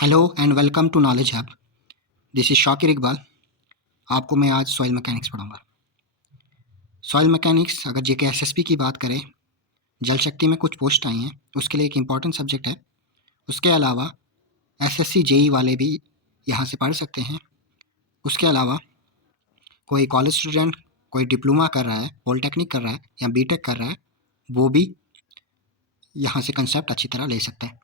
Hello and welcome to knowledge hub. This is Shakir Iqbal. आपको मैं आज सॉइल मैकेनिक्स पढ़ाऊंगा। सॉइल मैकेनिक्स अगर जेकेएसएसबी की बात करें, जल शक्ति में कुछ पोस्ट आई हैं, उसके लिए एक इम्पॉर्टेंट सब्जेक्ट है। उसके अलावा एसएससी जेई वाले भी यहाँ से पढ़ सकते हैं। उसके अलावा कोई कॉलेज स्टूडेंट कोई डिप्लोमा कर रहा है, पॉलिटेक्निक कर रहा है या बीटेक कर रहा है, वो भी यहाँ से कंसेप्ट अच्छी तरह ले सकता है।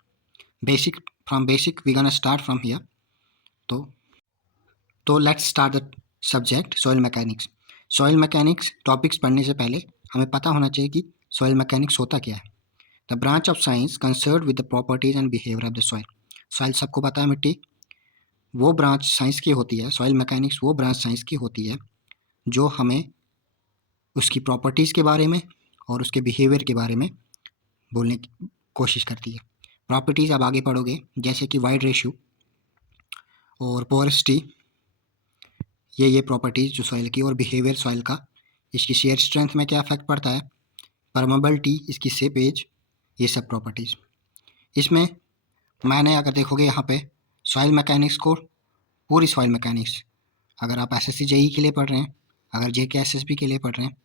Basic we gonna start from here. तो let's start the subject soil mechanics. Soil mechanics topics पढ़ने से पहले हमें पता होना चाहिए कि सॉइल मैकेनिक्स होता क्या है। The branch of science concern with the properties and behaviour of the soil. Soil सबको पता है, मिट्टी वो ब्रांच साइंस की होती है। सॉइल मैकेनिक्स वो ब्रांच साइंस की होती है जो हमें उसकी प्रॉपर्टीज़ के बारे में और उसके बिहेवियर के बारे में बोलने की कोशिश करती है। प्रॉपर्टीज़ आप आगे पढ़ोगे, जैसे कि वाइड रेशियो और पोरसिटी, ये प्रॉपर्टीज़ जो सॉइल की, और बिहेवियर सॉइल का, इसकी शेयर स्ट्रेंथ में क्या इफेक्ट पड़ता है, परमेबिलिटी, इसकी सेपेज, ये सब प्रॉपर्टीज़। इसमें मैंने अगर देखोगे यहाँ पे सॉइल मैकेनिक्स को, पूरी सॉइल मैकेनिक्स, अगर आप एसएससी जेई के लिए पढ़ रहे हैं, अगर जेकेएसएसबी के लिए पढ़ रहे हैं,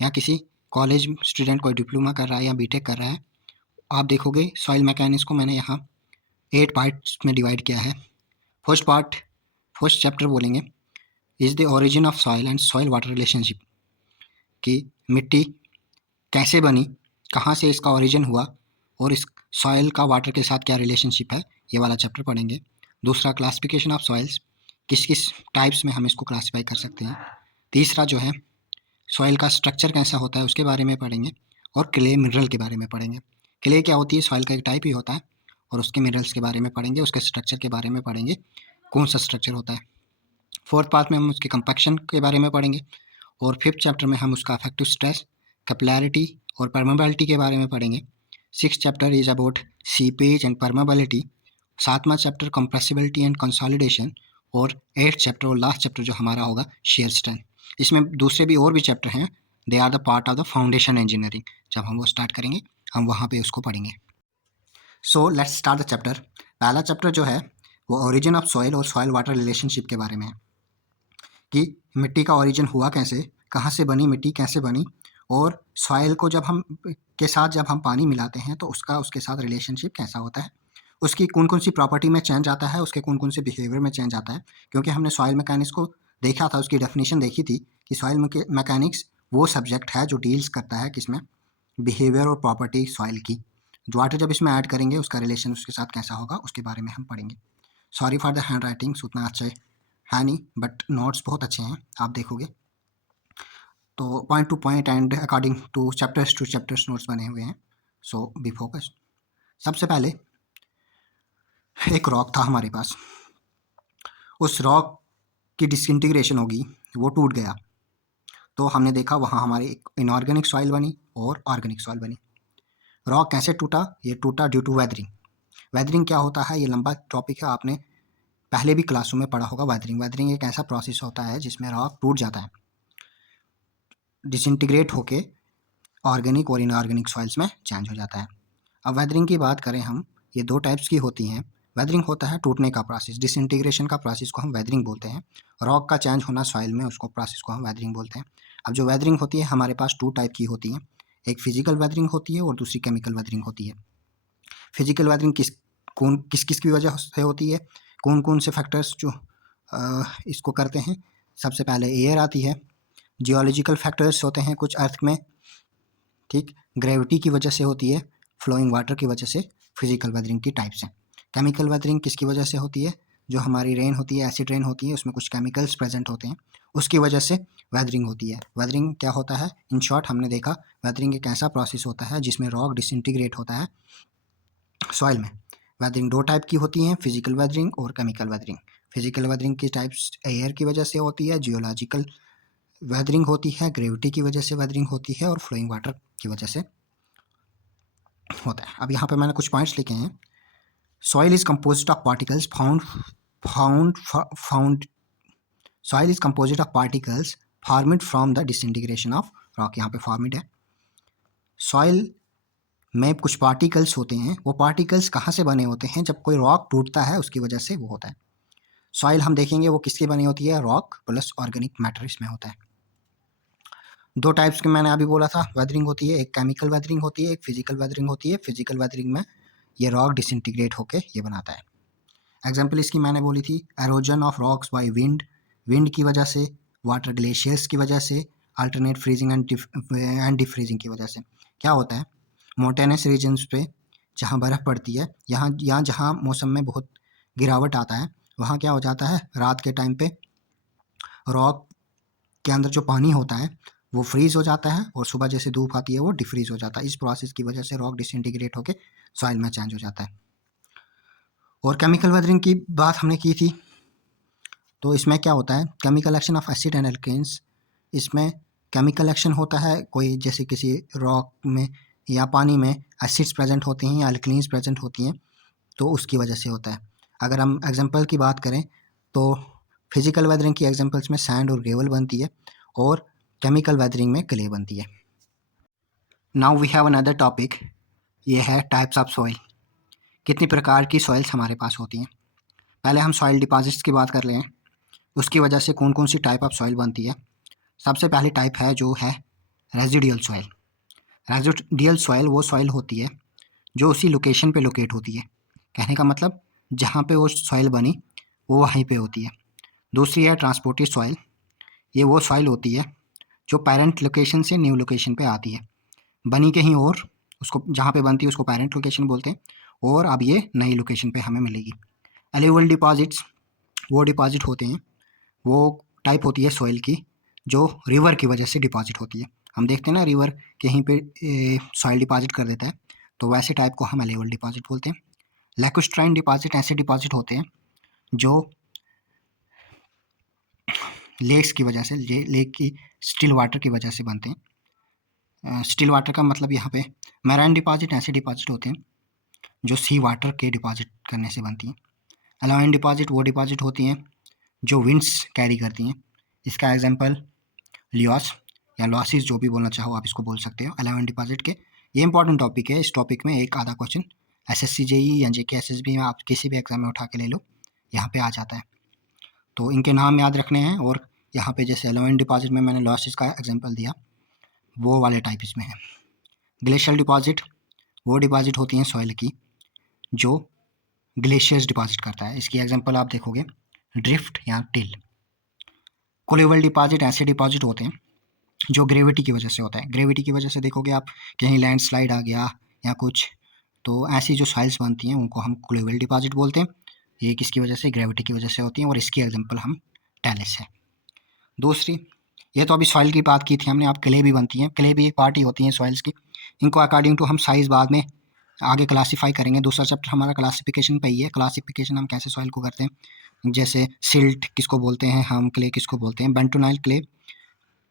या किसी कॉलेज स्टूडेंट कोई डिप्लोमा कर रहा है या बीटेक कर रहा है, आप देखोगे सॉइल मैकेनिक्स को मैंने यहाँ 8 पार्ट्स में डिवाइड किया है। फर्स्ट चैप्टर बोलेंगे is the origin of soil and soil water relationship, कि मिट्टी कैसे बनी, कहाँ से इसका ओरिजिन हुआ, और इस सॉइल का वाटर के साथ क्या रिलेशनशिप है, ये वाला चैप्टर पढ़ेंगे। दूसरा, क्लासिफिकेशन ऑफ सॉइल्स, किस किस टाइप्स में हम इसको क्लासीफाई कर सकते हैं। तीसरा जो है सॉइल का स्ट्रक्चर कैसा होता है, उसके बारे में पढ़ेंगे। और क्ले मिनरल के बारे में पढ़ेंगे। क्ले क्या होती है, सॉइल का एक टाइप ही होता है, और उसके मिनरल्स के बारे में पढ़ेंगे, उसके स्ट्रक्चर के बारे में पढ़ेंगे, कौन सा स्ट्रक्चर होता है। फोर्थ पार्ट में हम उसके कंपैक्शन के बारे में पढ़ेंगे, और फिफ्थ चैप्टर में हम उसका अफेक्टिव स्ट्रेस, कैपिलैरिटी और परमेबिलिटी के बारे में पढ़ेंगे। Six chapter is about seepage and permeability. सातवां चैप्टर कंप्रेसिबिलिटी एंड कंसोलिडेशन। और एट्थ चैप्टर और लास्ट चैप्टर जो हमारा होगा शेयर स्ट्रेंथ। इसमें दूसरे भी और भी चैप्टर हैं, they are the part of the foundation engineering. जब हम वो स्टार्ट करेंगे हम वहाँ पे उसको पढ़ेंगे। So let's start the chapter. पहला चैप्टर जो है वो ओरिजिन ऑफ सॉइल और सॉइल वाटर रिलेशनशिप के बारे में है, कि मिट्टी का ओरिजिन हुआ कैसे, कहाँ से बनी मिट्टी, कैसे बनी, और सॉइल को जब हम पानी मिलाते हैं तो उसका उसके साथ रिलेशनशिप कैसा होता है, उसकी कौन कौन सी प्रॉपर्टी में चेंज आता है, उसके कौन कौन से बिहेवियर में चेंज आता है। क्योंकि हमने सॉइल मैकेनिक्स को देखा था, उसकी डेफिनेशन देखी थी कि सॉइल मैकेनिक्स वो सब्जेक्ट है जो डील्स करता है किसमें, बिहेवियर और प्रॉपर्टी सॉइल की। जो वाटर जब इसमें ऐड करेंगे उसका रिलेशन उसके साथ कैसा होगा, उसके बारे में हम पढ़ेंगे। Sorry for the hand writings, उतना अच्छा है नहीं, बट नोट्स बहुत अच्छे हैं, आप देखोगे तो point two point and according two chapters notes बने हुए हैं। सो बी फोकस्ड। सबसे पहले एक रॉक था हमारे पास, उस रॉक की डिसइंटीग्रेशन होगी, वो टूट गया, तो हमने देखा वहाँ हमारी एक इनऑर्गेनिक सॉइल बनी और ऑर्गेनिक सॉइल बनी। रॉक कैसे टूटा, ये टूटा ड्यू टू वेदरिंग। वेदरिंग क्या होता है, ये लंबा टॉपिक है, आपने पहले भी क्लासों में पढ़ा होगा। वेदरिंग एक ऐसा प्रोसेस होता है जिसमें रॉक टूट जाता है, डिसइंटीग्रेट होके ऑर्गेनिक और इनऑर्गेनिक सॉइल्स में चेंज हो जाता है। अब वेदरिंग की बात करें हम, ये दो टाइप्स की होती हैं। वेदरिंग होता है टूटने का प्रोसेस, डिसइंटीग्रेशन का प्रोसेस को हम वेदरिंग बोलते हैं। रॉक का चेंज होना सॉइल में, उसको प्रोसेस को हम वेदरिंग बोलते हैं। अब जो वेदरिंग होती है हमारे पास टू टाइप की होती है, एक फिजिकल वेदरिंग होती है और दूसरी केमिकल वेदरिंग होती है। फिजिकल वेदरिंग किस किस की वजह से होती है, कौन कौन से फैक्टर्स जो इसको करते हैं। सबसे पहले एयर आती है, जियोलॉजिकल फैक्टर्स होते हैं कुछ अर्थ में, ठीक, ग्रेविटी की वजह से होती है, फ्लोइंग वाटर की वजह से। फिजिकल वेदरिंग की टाइप्स हैं। केमिकल वेदरिंग किसकी वजह से होती है, जो हमारी रेन होती है, एसिड रेन होती है, उसमें कुछ केमिकल्स प्रेजेंट होते हैं, उसकी वजह से वेदरिंग होती है। वेदरिंग क्या होता है, इन शॉर्ट हमने देखा वेदरिंग एक ऐसा प्रोसेस होता है जिसमें रॉक डिसइंटीग्रेट होता है सॉइल में। वेदरिंग दो टाइप की होती हैं, फिजिकल वेदरिंग और केमिकल वेदरिंग। फिजिकल वेदरिंग की टाइप्स एयर की वजह से होती है, जियोलॉजिकल वेदरिंग होती है, ग्रेविटी की वजह से वेदरिंग होती है, और फ्लोइंग वाटर की वजह से होता है। अब यहाँ पे मैंने कुछ पॉइंट्स लिखे हैं। Soil is composite of particles found soil is composite of particles formed from the disintegration of rock. यहाँ पे फॉर्मेड है। सॉइल में कुछ पार्टिकल्स होते हैं, वो पार्टिकल्स कहाँ से बने होते हैं, जब कोई रॉक टूटता है उसकी वजह से वो होता है। सॉइल हम देखेंगे वो किसकी बनी होती है, रॉक प्लस ऑर्गेनिक मैटर इसमें होता है। दो टाइप्स की मैंने अभी बोला था वेदरिंग होती है, एक केमिकल वेदरिंग होती है, एक फिजिकल वेदरिंग होती है। फिजिकल वेदरिंग में ये रॉक डिसइंटीग्रेट होके ये बनाता है। एग्जाम्पल इसकी मैंने बोली थी, halogen of rocks by wind, wind की वजह से, वाटर ग्लेशियर्स की वजह से, अल्टरनेट फ्रीजिंग एंड डिफ्रीजिंग की वजह से। क्या होता है, माउंटेनस रीजन्स पे जहाँ बर्फ़ पड़ती है, यहाँ जहाँ मौसम में बहुत गिरावट आता है, वहाँ क्या हो जाता है, रात के टाइम पे रॉक के अंदर जो पानी होता है वो फ्रीज हो जाता है और सुबह जैसे धूप आती है वो डिफ्रीज हो जाता है। इस प्रोसेस की वजह से रॉक डिसइंटीग्रेट होकर सॉइल में चेंज हो जाता है। और केमिकल वेदरिंग की बात हमने की थी, तो इसमें क्या होता है, chemical action of acid and alkanes. इसमें केमिकल एक्शन होता है, कोई जैसे किसी रॉक में या पानी में एसिड्स प्रेजेंट होते हैं या अल्कलीन्स प्रेजेंट होती हैं, तो उसकी वजह से होता है। अगर हम एग्जांपल की बात करें तो फिजिकल वेदरिंग की एग्जांपल्स में सैंड और ग्रेवल बनती है और केमिकल वेदरिंग में क्ले बनती है। Now we have another topic, ये है टाइप्स ऑफ सॉइल। कितनी प्रकार की सॉइल्स हमारे पास होती हैं। पहले हम सॉइल डिपॉजिट्स की बात कर लें, उसकी वजह से कौन कौन सी टाइप ऑफ सॉइल बनती है। सबसे पहली टाइप है जो है रेजिडियल सॉइल। रेजिडियल सॉइल वो सॉइल होती है जो उसी लोकेशन पे लोकेट होती है, कहने का मतलब जहाँ पे वो सॉइल बनी वो वहीं पे होती है। दूसरी है ट्रांसपोर्टेड सॉइल, ये वो सॉइल होती है जो पेरेंट लोकेशन से न्यू लोकेशन पे आती है, बनी कहीं और, उसको जहाँ पे बनती है उसको पेरेंट लोकेशन बोलते हैं, और अब ये नई लोकेशन पे हमें मिलेगी। एलुवियल डिपॉजिट्स वो डिपॉजिट होते हैं, वो टाइप होती है सॉइल की जो रिवर की वजह से डिपॉजिट होती है। हम देखते हैं ना रिवर कहीं पे सॉइल डिपॉजिट कर देता है, तो वैसे टाइप को हम एलुवियल डिपॉजिट बोलते हैं। लैकुस्ट्राइन डिपॉजिट ऐसे डिपॉजिट होते हैं जो लेक्स की वजह से, लेक की स्टिल वाटर की वजह से बनते हैं। स्टिल वाटर का मतलब यहाँ पे मैराइन डिपॉजिट ऐसे डिपॉजिट होते हैं जो सी वाटर के डिपॉजिट करने से बनती हैं। एलुवियल डिपॉजिट वो डिपॉजिट होती हैं जो विंड्स कैरी करती हैं। इसका एग्जांपल लियोस या लॉसिस, जो भी बोलना चाहो आप इसको बोल सकते हो एलुवियल डिपॉजिट के। ये इंपॉर्टेंट टॉपिक है, इस टॉपिक में एक आधा क्वेश्चन एसएससी जेई या जेके एसएसबी में आप किसी भी एग्जाम में उठा के ले लो, यहाँ पे आ जाता है। तो इनके नाम याद रखने हैं, और यहाँ पे जैसे एलुवियल डिपॉजिट में मैंने लॉसिस का एग्जाम्पल दिया, वो वाले टाइप इसमें है। ग्लेशियल डिपॉजिट वो डिपॉजिट होती हैं सॉइल की जो ग्लेशियर्स डिपॉजिट करता है। इसकी एग्जांपल आप देखोगे ड्रिफ्ट या टिल। कोलेबल डिपॉजिट ऐसे डिपॉजिट होते हैं जो ग्रेविटी की वजह से होता है। ग्रेविटी की वजह से देखोगे आप कहीं लैंडस्लाइड आ गया या कुछ, तो ऐसी जो सॉइल्स बनती हैं उनको हम कोलेबल डिपॉजिट बोलते हैं। ये किसकी वजह से, ग्रेविटी की वजह से होती हैं, और इसकी एग्जांपल हम टैलिस है। दूसरी, ये तो अभी सॉइल की बात की थी हमने, आप क्ले भी बनती हैं। क्ले भी एक पार्ट ही होती हैं सॉइल्स की। इनको अकॉर्डिंग टू हम साइज़ बाद में आगे क्लासीफाई करेंगे। दूसरा चैप्टर हमारा क्लासिफिकेशन पे ही है। क्लासिफिकेशन हम कैसे सॉइल को करते हैं, जैसे सिल्ट किसको बोलते हैं हम, क्ले किसको बोलते हैं, बेंटोनाइल क्ले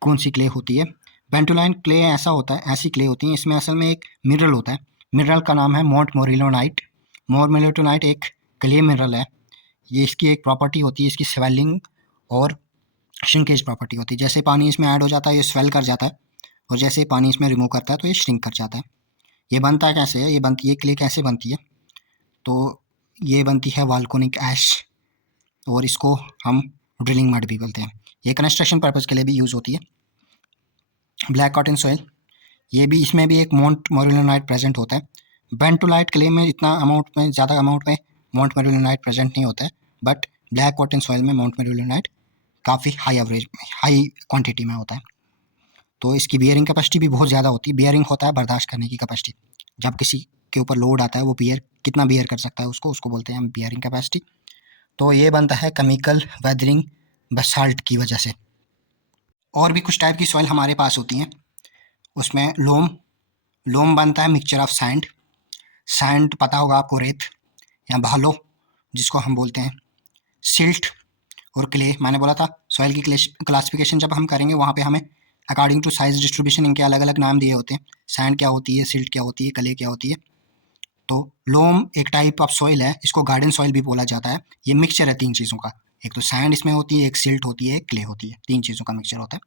कौन सी क्ले होती है। बेंटोनाइल क्ले ऐसा होता है, ऐसी क्ले होती हैं इसमें असल में एक मिनरल होता है, मिनरल का नाम है मोंटमोरिलोनाइट। मोंटमोरिलोनाइट एक क्ले मिनरल है। ये इसकी एक प्रॉपर्टी होती है, इसकी स्वेलिंग और श्रिंकेज प्रॉपर्टी होती है। जैसे पानी इसमें ऐड हो जाता है ये स्वेल कर जाता है, और जैसे पानी इसमें रिमूव करता है तो ये श्रिंक कर जाता है। ये बनता कैसे है, ये बनती है क्ले कैसे बनती है, तो ये बनती है वॉल्केनिक ऐश, और इसको हम ड्रिलिंग मड भी बोलते हैं। ये कंस्ट्रक्शन पर्पज़ के लिए भी यूज़ होती है। ब्लैक कॉटन सॉइल, ये भी, इसमें भी एक मोंट मोरिलोनाइट प्रेजेंट होता है। बेंटोलाइट क्ले में इतना अमाउंट में, ज़्यादा अमाउंट में मोंट मोरिलोनाइट प्रेजेंट नहीं होता है, बट ब्लैक कॉटन सॉइल में मोंट मोरिलोनाइट काफ़ी हाई एवरेज में, हाई क्वांटिटी में होता है। तो इसकी बियरिंग कैपेसिटी भी बहुत ज़्यादा होती है। बियरिंग होता है बर्दाश्त करने की कैपेसिटी, जब किसी के ऊपर लोड आता है वो बियर कितना बियर कर सकता है उसको, उसको बोलते हैं हम बियरिंग कैपेसिटी। तो ये बनता है केमिकल वेदरिंग बसाल्ट की वजह से। और भी कुछ टाइप की सॉइल हमारे पास होती हैं, उसमें लोम, लोम बनता है मिक्सचर ऑफ सैंड। सैंड पता होगा आपको, रेत या भालो जिसको हम बोलते हैं। सिल्ट और क्ले, मैंने बोला था सॉइल की क्लासिफिकेशन जब हम करेंगे वहाँ पे हमें अकॉर्डिंग टू साइज डिस्ट्रीब्यूशन इनके अलग अलग नाम दिए होते हैं। सैंड क्या होती है, सिल्ट क्या होती है, क्ले क्या होती है। तो लोम एक टाइप ऑफ सॉइल है, इसको गार्डन सॉइल भी बोला जाता है। ये मिक्सचर है तीन चीज़ों का, एक तो सैंड इसमें होती है, एक सिल्ट होती है, एक क्ले होती है, तीन चीज़ों का मिक्सचर होता है।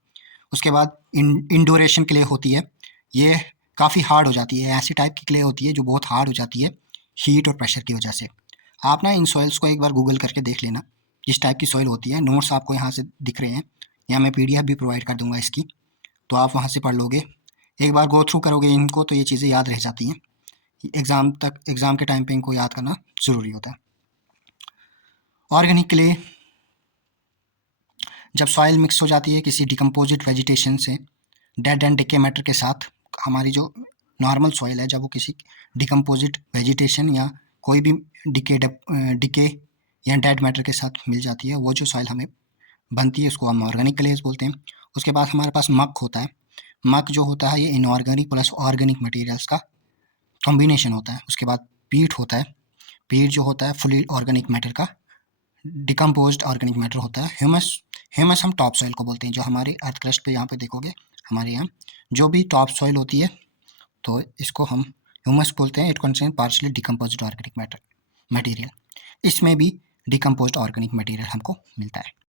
उसके बाद इंडोरेशन क्ले होती है, ये काफ़ी हार्ड हो जाती है, ऐसी टाइप की क्ले होती है जो बहुत हार्ड हो जाती है हीट और प्रेशर की वजह से। आप ना इन सॉइल्स को एक बार गूगल करके देख लेना, किस टाइप की सॉइल होती है। नोट्स आपको यहाँ से दिख रहे हैं, या मैं पीडीएफ भी प्रोवाइड कर दूंगा इसकी, तो आप वहाँ से पढ़ लोगे। एक बार गो थ्रू करोगे इनको तो ये चीज़ें याद रह जाती हैं। एग्ज़ाम के टाइम पे इनको याद करना ज़रूरी होता है। ऑर्गेनिक क्ले जब सॉइल मिक्स हो जाती है किसी डिकम्पोजिट वेजिटेशन से, डेड एंड डिके मैटर के साथ, हमारी जो नॉर्मल सॉइल है जब वो किसी डिकम्पोजिट वेजिटेशन या कोई भी डिके या डेड मैटर के साथ मिल जाती है, वो जो सॉइल हमें बनती है उसको हम ऑर्गेनिक क्लेज बोलते हैं। उसके बाद हमारे पास मक होता है। मक जो होता है ये इनऑर्गेनिक प्लस ऑर्गेनिक मटेरियल्स का कॉम्बिनेशन होता है। उसके बाद पीट होता है। पीट जो होता है फुली ऑर्गेनिक मैटर का डिकम्पोज्ड ऑर्गेनिक मैटर होता है। ह्यूमस ह्यूमस हम टॉप सॉइल को बोलते हैं। जो हमारे अर्थ क्रस्ट पे यहाँ पे देखोगे हमारे यहाँ जो भी टॉप सॉइल होती है तो इसको हम ह्यूमस बोलते हैं। It contain partially decomposed organic matter material. इसमें भी डिकम्पोज्ड ऑर्गेनिक मटेरियल हमको मिलता है।